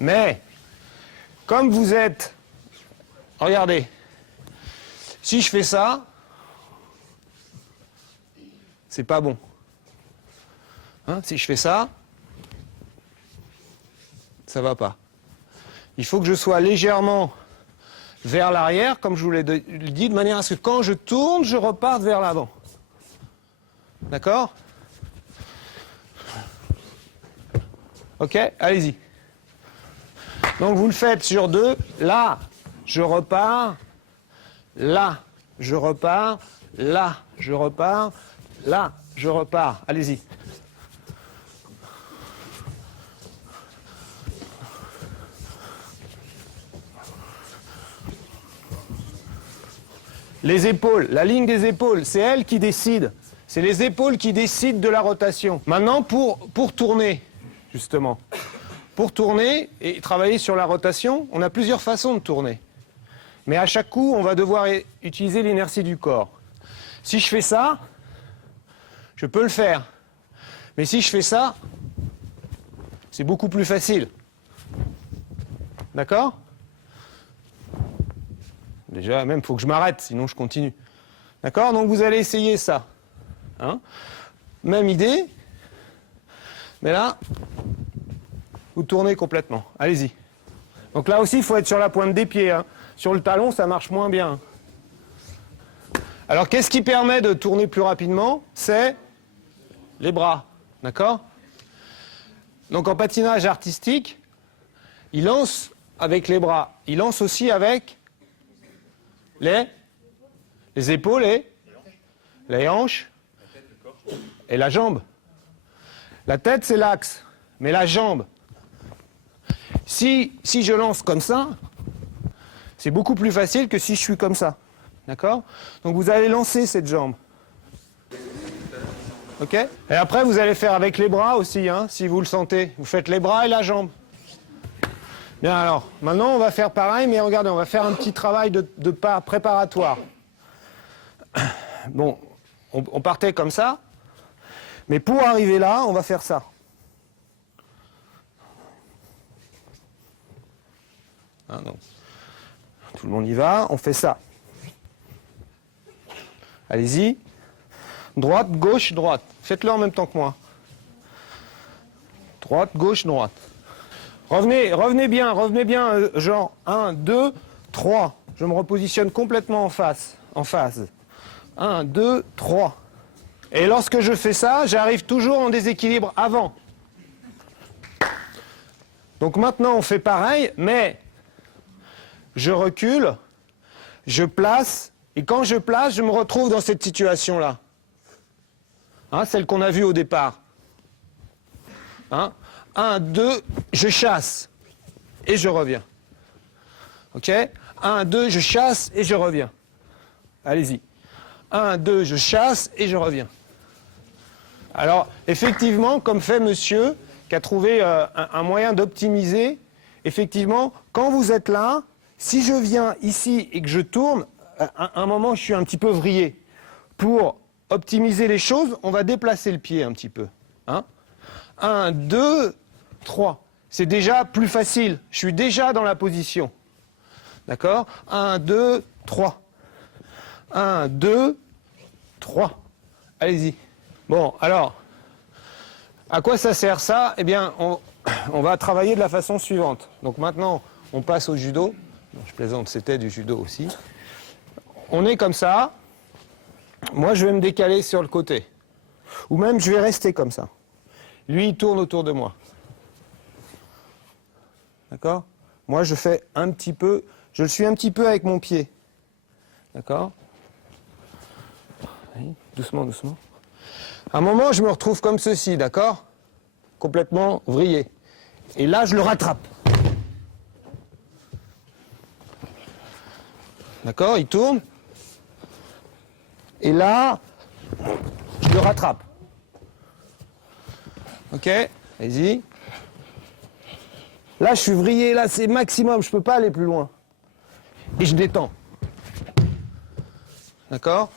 Mais, comme vous êtes... Regardez. Si je fais ça, c'est pas bon. Hein, si je fais ça, ça va pas. Il faut que je sois légèrement vers l'arrière, comme je vous l'ai dit, de manière à ce que quand je tourne, je reparte vers l'avant. D'accord? Ok, allez-y. Donc vous le faites sur 2. Là, je repars. Là, je repars. Là, je repars. Là, je repars. Allez-y. Les épaules, la ligne des épaules, c'est elle qui décide. C'est les épaules qui décident de la rotation. Maintenant, pour tourner, justement, pour tourner et travailler sur la rotation, on a plusieurs façons de tourner. Mais à chaque coup, on va devoir utiliser l'inertie du corps. Si je fais ça, je peux le faire. Mais si je fais ça, c'est beaucoup plus facile. D'accord ? Déjà, même, il faut que je m'arrête, sinon je continue. D'accord? Donc vous allez essayer ça. Hein? Même idée. Mais là, vous tournez complètement. Allez-y. Donc là aussi, il faut être sur la pointe des pieds. Hein. Sur le talon, ça marche moins bien. Alors, qu'est-ce qui permet de tourner plus rapidement? C'est les bras. D'accord? Donc en patinage artistique, il lance avec les bras. Il lance aussi avec les épaules et les hanches et la jambe. La tête, c'est l'axe, mais la jambe. Si je lance comme ça, c'est beaucoup plus facile que si je suis comme ça. D'accord? Donc vous allez lancer cette jambe. Ok? Et après, vous allez faire avec les bras aussi, hein, si vous le sentez. Vous faites les bras et la jambe. Bien alors, maintenant on va faire pareil, mais regardez, on va faire un petit travail de pas préparatoire. Bon, on partait comme ça, mais pour arriver là, on va faire ça. Ah, non. Tout le monde y va, on fait ça. Allez-y. Droite, gauche, droite. Faites-le en même temps que moi. Droite, gauche, droite. Revenez bien, genre 1, 2, 3. Je me repositionne complètement en phase. 1, 2, 3. Et lorsque je fais ça, j'arrive toujours en déséquilibre avant. Donc maintenant, on fait pareil, mais je recule, je place, et quand je place, je me retrouve dans cette situation-là. Hein, celle qu'on a vue au départ. Hein? 1, 2, je chasse et je reviens. Ok? 1, 2, je chasse et je reviens. Allez-y. 1, 2, je chasse et je reviens. Alors, effectivement, comme fait monsieur, qui a trouvé un moyen d'optimiser, effectivement, quand vous êtes là, si je viens ici et que je tourne, à un moment, je suis un petit peu vrillé. Pour optimiser les choses, on va déplacer le pied un petit peu. Hein? 1, 2, 3. C'est déjà plus facile. Je suis déjà dans la position. D'accord? 1, 2, 3. 1, 2, 3. Allez-y. Bon, alors, à quoi ça sert ça? Eh bien, on va travailler de la façon suivante. Donc maintenant, on passe au judo. Non, je plaisante, c'était du judo aussi. On est comme ça. Moi, je vais me décaler sur le côté. Ou même, je vais rester comme ça. Lui, il tourne autour de moi. D'accord? Moi, je fais un petit peu... Je le suis un petit peu avec mon pied. D'accord? Oui, doucement, doucement. À un moment, je me retrouve comme ceci, d'accord? Complètement vrillé. Et là, je le rattrape. D'accord? Il tourne. Et là, je le rattrape. Ok? Allez-y. Là, je suis vrillé, là, c'est maximum, je ne peux pas aller plus loin. Et je détends. D'accord?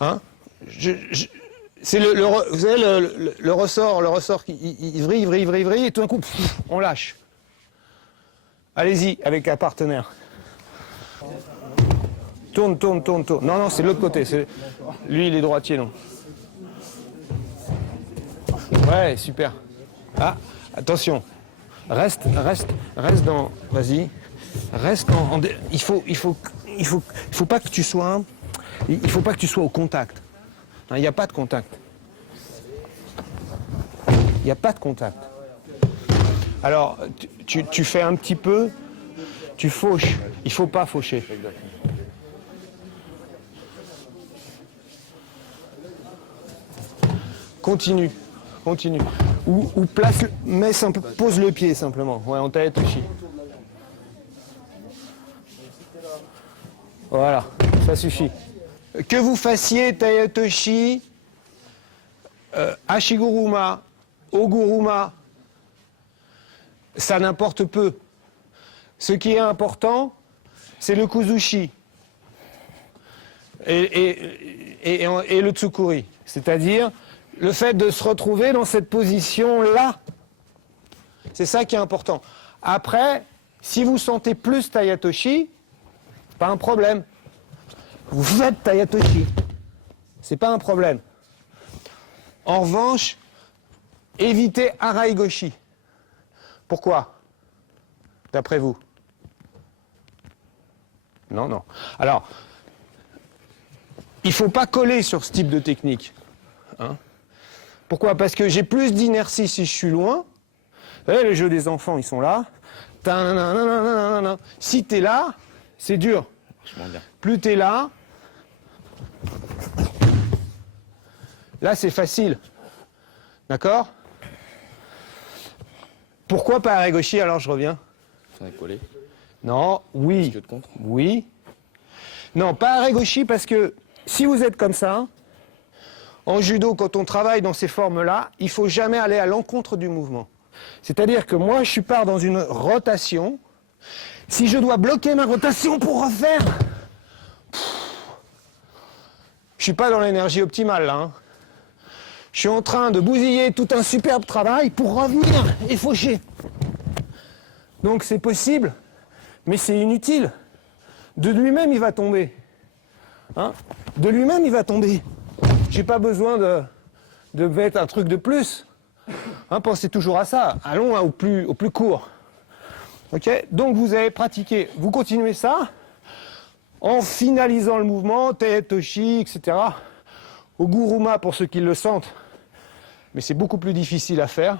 Hein? C'est vous savez, le ressort qui il vrille, et tout d'un coup, on lâche. Allez-y, avec un partenaire. Tourne. Non, c'est de l'autre côté. Lui, il est droitier, non. Ouais, super. Ah, attention. Reste dans... Vas-y. Reste il faut pas que tu sois... Il faut pas que tu sois au contact. Il n'y a pas de contact. Il n'y a pas de contact. Alors, tu fais un petit peu, tu fauches. Il ne faut pas faucher. Continue. Ou place, pose le pied simplement. Ouais, en taï-toshi. Voilà, ça suffit. Que vous fassiez taï-toshi, hashiguruma, oguruma, ça n'importe peu. Ce qui est important, c'est le kuzushi et le tsukuri. C'est-à-dire le fait de se retrouver dans cette position-là. C'est ça qui est important. Après, si vous sentez plus taï-toshi, pas un problème. Vous faites taï-toshi. C'est pas un problème. En revanche, évitez arai-goshi. Pourquoi? D'après vous? Non. Alors, il ne faut pas coller sur ce type de technique. Hein? Pourquoi? Parce que j'ai plus d'inertie si je suis loin. Vous voyez, les jeux des enfants, ils sont là. Si tu es là, c'est dur. Plus tu es là, là c'est facile. D'accord? Pourquoi pas arai-goshi? Alors je reviens. Ça est collé. Non, oui. Oui. Non, pas arai-goshi parce que si vous êtes comme ça, en judo, quand on travaille dans ces formes-là, il ne faut jamais aller à l'encontre du mouvement. C'est-à-dire que moi, je pars dans une rotation. Si je dois bloquer ma rotation pour refaire, je suis pas dans l'énergie optimale là. Hein. Je suis en train de bousiller tout un superbe travail pour revenir et faucher. Donc c'est possible, mais c'est inutile. De lui-même, il va tomber. Hein? De lui-même, il va tomber. J'ai pas besoin de mettre un truc de plus. Hein, pensez toujours à ça. Allons hein, au plus court. Okay? Donc vous avez pratiqué. Vous continuez ça en finalisant le mouvement, taï-toshi, etc. Oguruma pour ceux qui le sentent. Mais c'est beaucoup plus difficile à faire.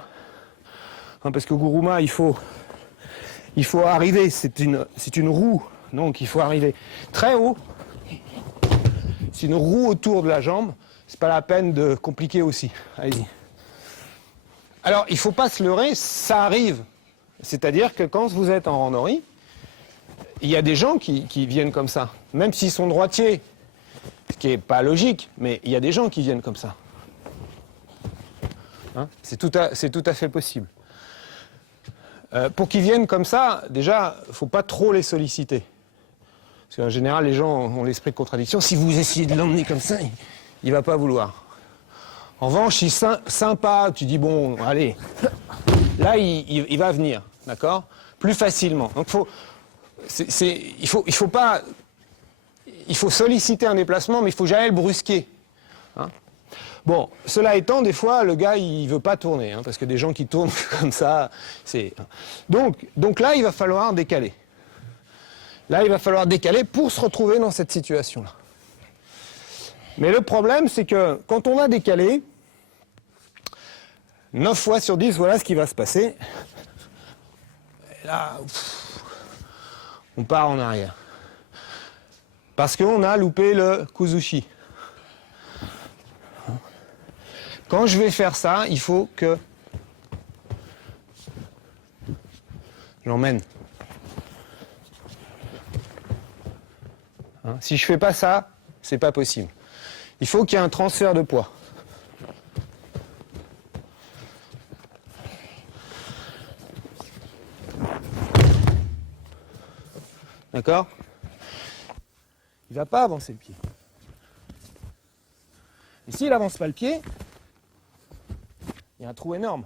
Hein, parce qu'Oguruma, il faut arriver. C'est une roue. Donc il faut arriver très haut. C'est une roue autour de la jambe. C'est pas la peine de compliquer aussi. Allez-y. Alors, il ne faut pas se leurrer, ça arrive. C'est-à-dire que quand vous êtes en randori, il y a des gens qui viennent comme ça. Même s'ils sont droitiers, ce qui n'est pas logique, mais il y a des gens qui viennent comme ça. Hein? C'est tout à fait possible. Pour qu'ils viennent comme ça, déjà, il ne faut pas trop les solliciter. Parce qu'en général, les gens ont l'esprit de contradiction. Si vous essayez de l'emmener comme ça, il ne va pas vouloir. En revanche, si sympa, tu dis bon, allez, là il va venir, d'accord? Plus facilement. Donc il faut solliciter un déplacement, mais il faut jamais le brusquer. Hein? Bon, cela étant, des fois, le gars il veut pas tourner, hein, parce que des gens qui tournent comme ça, c'est. Donc là, il va falloir décaler. Là, il va falloir décaler pour se retrouver dans cette situation-là. Mais le problème, c'est que quand on va décaler, 9 fois sur 10, voilà ce qui va se passer. Et là, on part en arrière. Parce qu'on a loupé le kuzushi. Quand je vais faire ça, il faut que j'emmène. Hein, si je ne fais pas ça, c'est pas possible. Il faut qu'il y ait un transfert de poids. D'accord? Il ne va pas avancer le pied. Et s'il avance pas le pied, il y a un trou énorme.